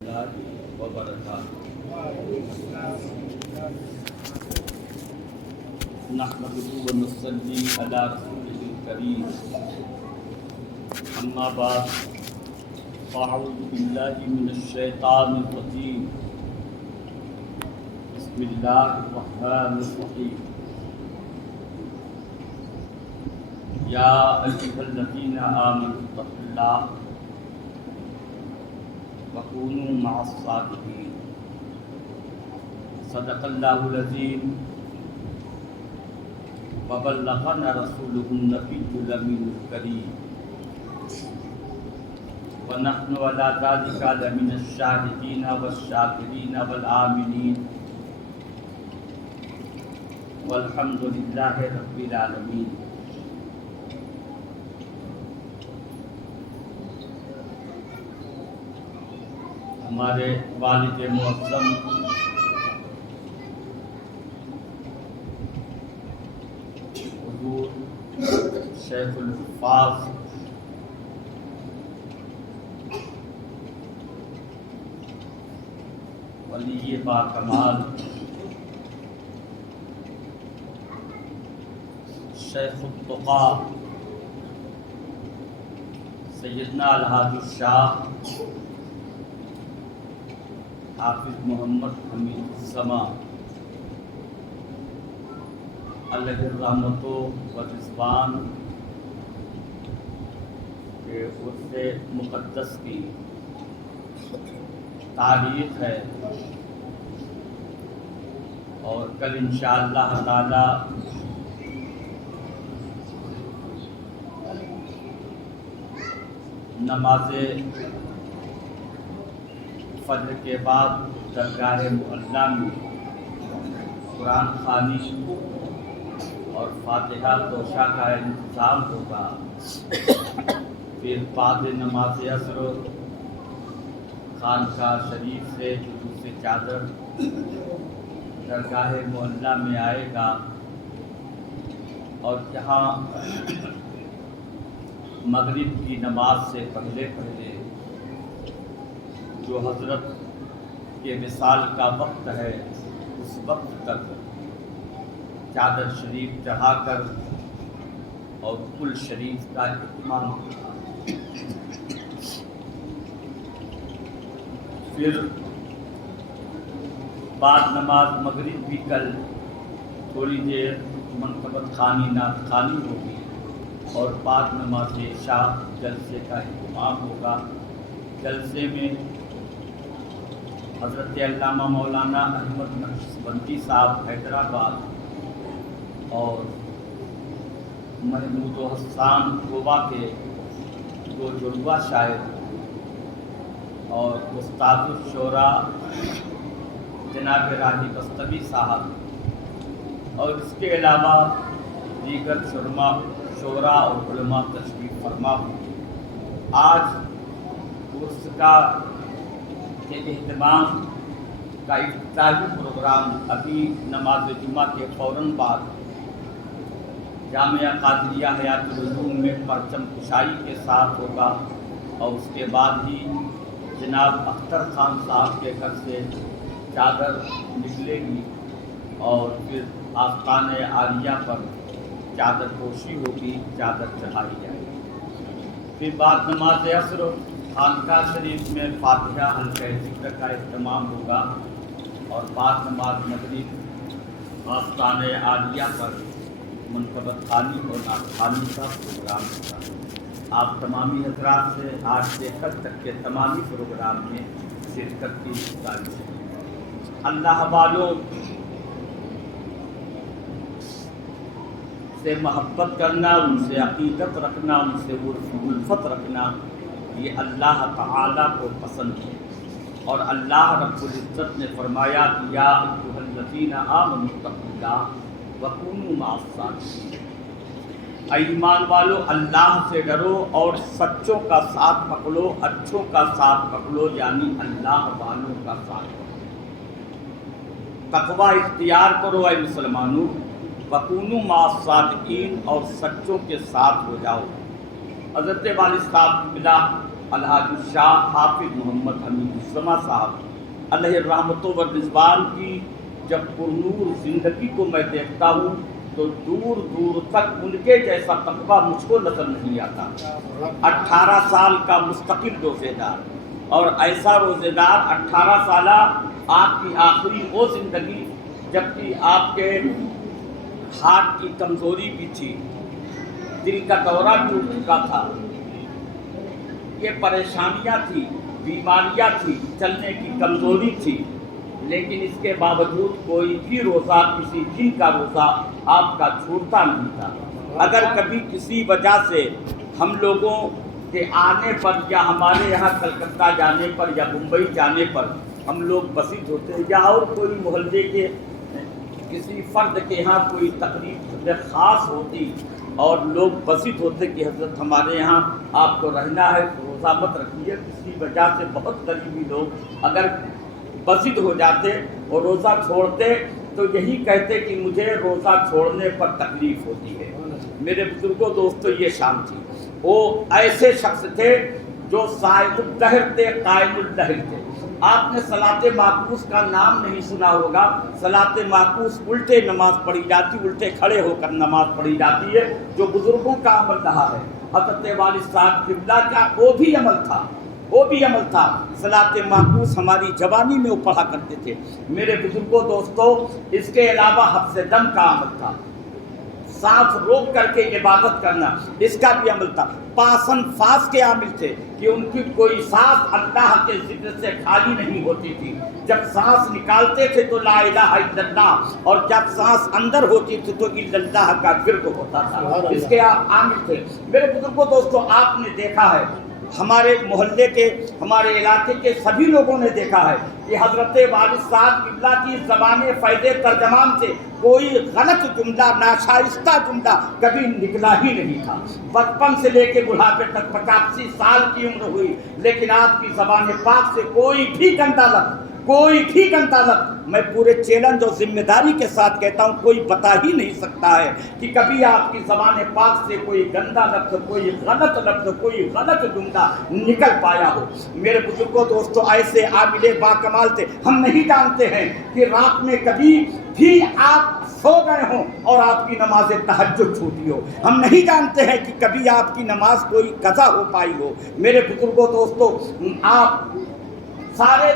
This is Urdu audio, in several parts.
اللہ وبرکاتہ۔ نحمده ونصلي على رسوله الكريم، اما بعد، فاعوذ بالله من الشیطان الرجیم، بسم اللہ الرحمن الرحیم۔ یا ایھا الذین آمنوا اتقوا اللہ وَكُونُوا مَعَ الصَّادِقِينَ۔ صدق اللہ العظیم وبلغنا رسولہ النبی الامین الکریم، ونحن علی ذلک لمن الشاہدین والشاکرین والآمنین، والحمد للہ رب العالمین۔ ہمارے والد معظم حضور شیخ الحفاظ ولی با کمال شیخ التقیٰ سیدنا الحاج الشاہ حافظ محمد حمید السماء علیہ الرحمۃ و رضوان کے عرف مقدس کی تاریخ ہے، اور کل انشاءاللہ تعالی نماز فجر کے بعد درگاہ معلیٰ میں قرآن خوانی اور فاتحہ توشہ کا انتظام ہوگا۔ پھر بعد نماز عصر خانقاہ شریف سے جلوس چادر درگاہ معلیٰ میں آئے گا، اور یہاں مغرب کی نماز سے پہلے جو حضرت کے وصال کا وقت ہے، اس وقت تک چادر شریف چڑھا کر اور کل شریف کا اہتمام ہوگا۔ پھر بعد نماز مغرب بھی کل تھوڑی دیر منقبت خوانی نعت خوانی ہوگی، اور بعد نماز عشاء جلسے کا اہتمام ہوگا۔ جلسے میں حضرت علامہ مولانا احمد نقشبندی صاحب حیدرآباد اور محمود و حسان گووا کے دو جڑواں شاعر اور استاد الشورا جناب راہی بستوی صاحب، اور اس کے علاوہ دیگر شورا اور علماء تشریف فرما ہوں۔ آج عرس کا اہتمام کا افتتاحی پروگرام ابھی نماز جمعہ کے فوراً بعد جامعہ قادریہ حیات العلوم میں پرچم کشائی کے ساتھ ہوگا، اور اس کے بعد ہی جناب اختر خان صاحب کے گھر سے چادر نکلے گی، اور پھر آستان عالیہ پر چادر پوشی ہوگی، چادر چڑھائی جائے گی۔ پھر بعد نماز عصر خانقاہ شریف میں فاتحہ حلقہ ذکر کا اہتمام ہوگا، اور بعد نماز مغرب آستان عالیہ پر منقبت خوانی اور نعت خوانی کا پروگرام ہوگا۔ آپ تمامی حضرات سے آج سے کل تک کے تمامی پروگرام میں شرکت کی گزارش ہے۔ اللہ والوں سے محبت کرنا، ان سے عقیدت رکھنا، ان سے الفت رکھنا، یہ اللہ تعالیٰ کو پسند ہے، اور اللہ رب العزت نے فرمایا کہ یا ایھا الذین آمنوا اتقوا اللہ وکونوا مع الصادقین۔ اے ایمان والو، اللہ سے ڈرو اور سچوں کا ساتھ پکڑو، اچھوں کا ساتھ پکڑو، یعنی اللہ والوں کا ساتھ پکڑو۔ تقوی اختیار کرو اے مسلمانوں، وکونوا مع الصادقین، اور سچوں کے ساتھ ہو جاؤ۔ حضرت والد صاحب قبلہ الحاج شاہ حافظ محمد حمید السما صاحب علیہ رحمتوں و رضوان کی جب پرنور زندگی کو میں دیکھتا ہوں تو دور دور تک ان کے جیسا تقویٰ مجھ کو نظر نہیں آتا۔ 18 سال کا مستقل روزے دار، اور ایسا روزے دار 18 سالہ، آپ کی آخری وہ زندگی جبکہ آپ کے ہارٹ کی کمزوری بھی تھی، دل کا دورہ بھی اٹھ چکا تھا، یہ پریشانیاں تھیں، بیماریاں تھیں، چلنے کی کمزوری تھی، لیکن اس کے باوجود کوئی بھی روزہ کسی دن کا روزہ آپ کا چھوٹتا نہیں تھا۔ اگر کبھی کسی وجہ سے ہم لوگوں کے آنے پر یا ہمارے یہاں کلکتہ جانے پر یا ممبئی جانے پر ہم لوگ بسیط ہوتے یا اور کوئی محلے کے کسی فرد کے یہاں کوئی تقریب خاص ہوتی اور لوگ بسیط ہوتے کہ حضرت ہمارے یہاں آپ کو رہنا ہے تو روزہ مت رکھیے، کسی وجہ سے بہت قریبی لوگ اگر بسیط ہو جاتے اور روزہ چھوڑتے تو یہی کہتے کہ مجھے روزہ چھوڑنے پر تکلیف ہوتی ہے۔ میرے بزرگوں دوستو، یہ شان تھی، وہ ایسے شخص تھے جو صائم الدہر تھے، قائم الدہر تھے۔ آپ نے صلاۃ معکوس کا نام نہیں سنا ہوگا۔ صلاۃ معکوس الٹے نماز پڑھی جاتی، الٹے کھڑے ہو کر نماز پڑھی جاتی ہے، جو بزرگوں کا عمل رہا ہے۔ حضرت والد صاحب قبلہ کا وہ بھی عمل تھا، صلاۃ معکوس ہماری جوانی میں وہ پڑھا کرتے تھے۔ میرے بزرگوں دوستو، اس کے علاوہ حبس دم کا عمل تھا، سانس روک کر کے عبادت کرنا، اس کا بھی عمل تھا۔ پاسن فاس کے عامل تھے کہ ان کی کوئی سانس اللہ کے ذکر سے خالی نہیں ہوتی تھی۔ جب سانس نکالتے تھے تو لا الہ الا اللہ، اور جب سانس اندر ہوتی تھی تو الا اللہ کا ورد ہوتا تھا، اس کے عامل تھے۔ میرے بزرگوں دوستو، آپ نے دیکھا ہے، ہمارے محلے کے، ہمارے علاقے کے سبھی لوگوں نے دیکھا ہے کہ حضرت والد صاحب قبلہ کی زبان فیض ترجمان سے کوئی غلط جملہ، ناشائستہ جملہ کبھی نکلا ہی نہیں تھا۔ بچپن سے لے کے بڑھاپے تک 85 سال کی عمر ہوئی، لیکن آپ کی زبان پاک سے کوئی بھی گندا لفظ میں پورے چیلنج اور ذمہ داری کے ساتھ کہتا ہوں، کوئی بتا ہی نہیں سکتا ہے کہ کبھی آپ کی زبان پاک سے کوئی گندا لفظ، کوئی غلط لفظ، کوئی غلط جملہ نکل پایا ہو۔ میرے بزرگوں دوستو، ایسے عامل باکمال تھے۔ ہم نہیں جانتے ہیں کہ رات میں کبھی بھی آپ سو گئے ہوں اور آپ کی نماز تہجد چھوٹی ہو، ہم نہیں جانتے ہیں کہ کبھی آپ کی نماز کوئی قضا ہو پائی ہو۔ میرے بزرگوں دوستو، آپ سارے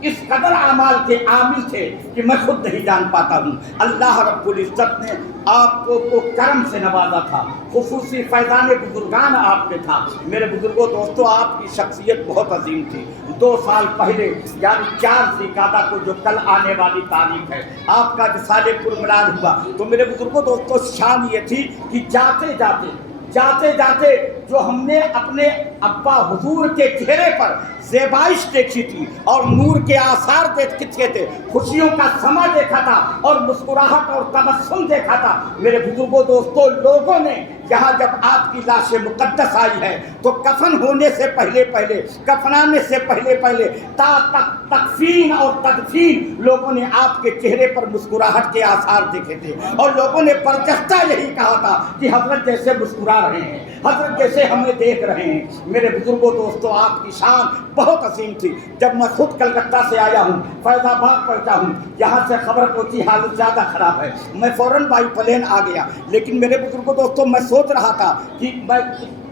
اس قدر اعمال کے عامل تھے کہ میں خود نہیں جان پاتا ہوں۔ اللہ رب العزت نے آپ کو کرم سے نوازا تھا، خصوصی فیضان بزرگان آپ میں تھا۔ میرے بزرگوں دوستو، آپ کی شخصیت بہت عظیم تھی۔ 2 سال پہلے یعنی 4 ذوالقعدہ کو جو کل آنے والی تاریخ ہے، آپ کا وصال پرملال ہوا، تو میرے بزرگوں دوستو شان یہ تھی کہ جاتے جاتے جو ہم نے اپنے ابا حضور کے چہرے پر زیبائش دیکھی تھی اور نور کے آثار دیکھے تھے، خوشیوں کا سما دیکھا تھا اور مسکراہٹ اور تبسم دیکھا تھا۔ میرے بزرگوں دوستو، لوگوں نے یہاں جب آپ کی لاش مقدس آئی ہے تو کفن ہونے سے پہلے کفنانے سے پہلے تکفین اور تدفین لوگوں نے آپ کے چہرے پر مسکراہٹ کے آثار دیکھے تھے، اور لوگوں نے برجستہ یہی کہا تھا کہ حضرت جیسے مسکرا رہے ہیں، حضرت جیسے ہمیں دیکھ رہے ہیں۔ میرے بزرگوں دوستو، آپ کی شان بہت عظیم تھی۔ جب میں خود کلکتہ سے آیا ہوں، فیض آباد پہنچا ہوں، یہاں سے خبر پہنچی حالت زیادہ خراب ہے، میں فوراً بائی پلین آ گیا۔ لیکن میرے بزرگوں دوستو، میں سوچ رہا تھا کہ میں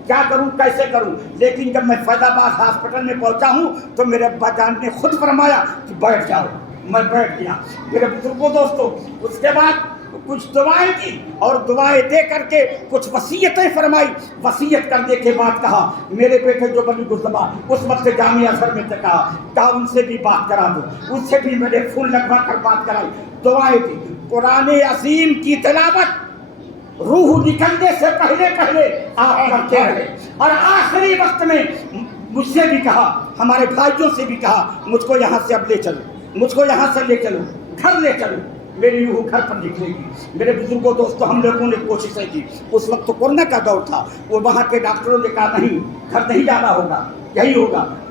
کیا کروں، کیسے کروں، لیکن جب میں فیض آباد ہاسپٹل میں پہنچا ہوں تو میرے ابا جان نے خود فرمایا کہ بیٹھ جاؤ، میں بیٹھ گیا۔ میرے بزرگوں دوستو، اس کے بعد کچھ دعائیں دی اور دعائیں دے کر کے کچھ وصیتیں فرمائی۔ وصیت کرنے کے بعد کہا، میرے بیٹے جو بنی گلزبہ اس وقت جامعہ ازہر میں سے کہا ان سے بھی بات کرا دو، ان سے بھی میں نے فون لگوا کر بات کرائی، دعائیں دی۔ قرآن عظیم کی تلاوت روح نکلنے سے پہلے آپ کرتے رہے، اور آخری وقت میں مجھ سے بھی کہا، ہمارے بھائیوں سے بھی کہا، مجھ کو یہاں سے اب لے چلو، مجھ کو یہاں سے لے چلو، گھر لے چلو، میری روح گھر پر نکلے گی۔ میرے بزرگوں دوستو، ہم لوگوں نے کوششیں کی۔ اس وقت تو کورونا کا دور تھا، وہ وہاں کے ڈاکٹروں نے کہا نہیں، گھر نہیں جانا ہوگا، یہی ہوگا۔